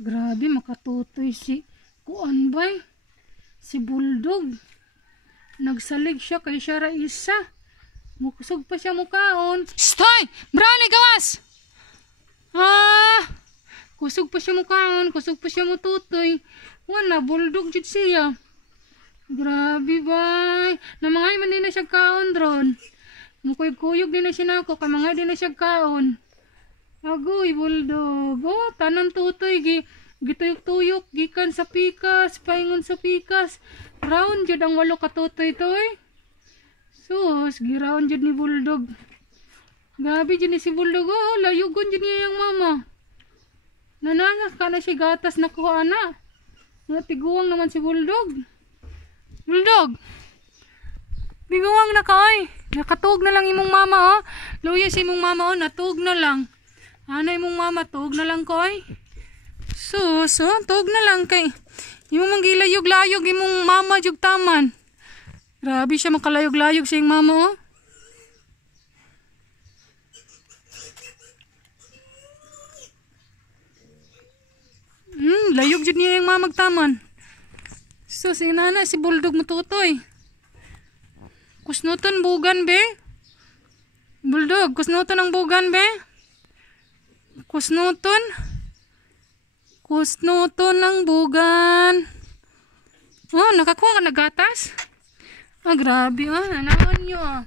Grabe, makatutoy si kuan bay. Si Bulldog. Nagsalig siya kay siya Raisa. Mukusog pa siya mukaon. Stoy! Brownie, gawas! Kusog pa siya mukaon. Kusog pa siya mututoy. Wala, Bulldog jud siya. Grabe bay. Namangay man din na siya kaon dron. Mukuyog-kuyog din na siya nako. Kamangay din na siya kaon. Agoy, Bulldog. Oh, tanan tutoy. Gituyok-tuyok. Gikan sa pikas. Paingon sa pikas. Round jud ang walo katutoy to eh. Sus, giround jud ni Bulldog. Gabi jud ni si Bulldog. Oh, layugon jud niya yung mama. Nananga ka na siya gatas na kuha na. Natiguang naman si Bulldog. Bulldog! Tiguang na ka oy. Nakatug na lang imong mama oh. Luya si imong mama oh. Natug na lang. Ano imong mama? Tug na lang ko oy. Sus, oh. Tug na lang kay. Imong manggilayog-layog imong mama jug taman. Grabe siya makalayog-layog sa iyong mama oh. Layog jud niya yung mama magtaman. So si nana si Bulldog matutoy. Kusnuton bugan be. Bulldog, kusnuton ang bugan be. Kusnuton. Kusnuton ang bugan. Oh, nakakuha ka na gatas? Ah, grabe ah. Nanaon nyo ah.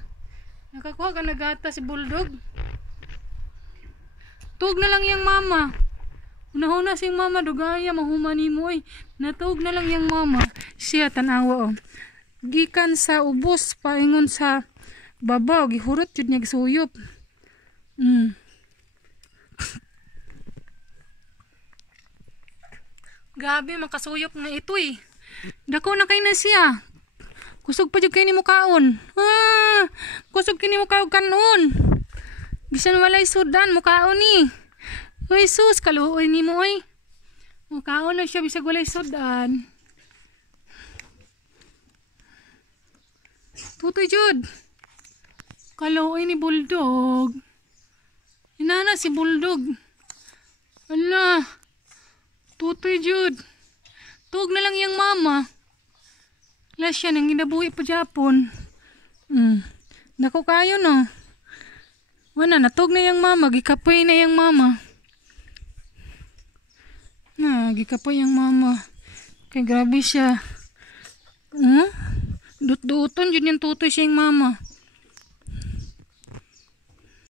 Nakakuha ka na gatas si Bulldog. Tug na lang yung mama. Una-una siyang mama. Dugaya, mahumani mo eh. Natug na lang yung mama. Siya, tanawa oh. Gikan sa ubos, paingon sa babaw. Gihurot yun niya gisuyop. Gabi, makasuyop nga ito eh. Dako na kayo na siya. Kusog pa dyan kayo ni mukaon. Kusog kayo ni mukaon kanon. Bisan walay sudan, mukaon ni. Uy sus, kaluoy ni mo oy. Mukaon na siya, bisag walay sudan. Tutoy jud. Kaluoy ni Bulldog. Inana si Bulldog. Ala. Tutoy jud. Tug na lang yung mama. Wala siya nang ginabuhi pa Japon. Dako kayo no. Wala, natug na yung mama. Gikapoy na yung mama. Gikapoy yung mama. Kaya grabe siya. Dut-duton yun yung tutoy siya yung mama.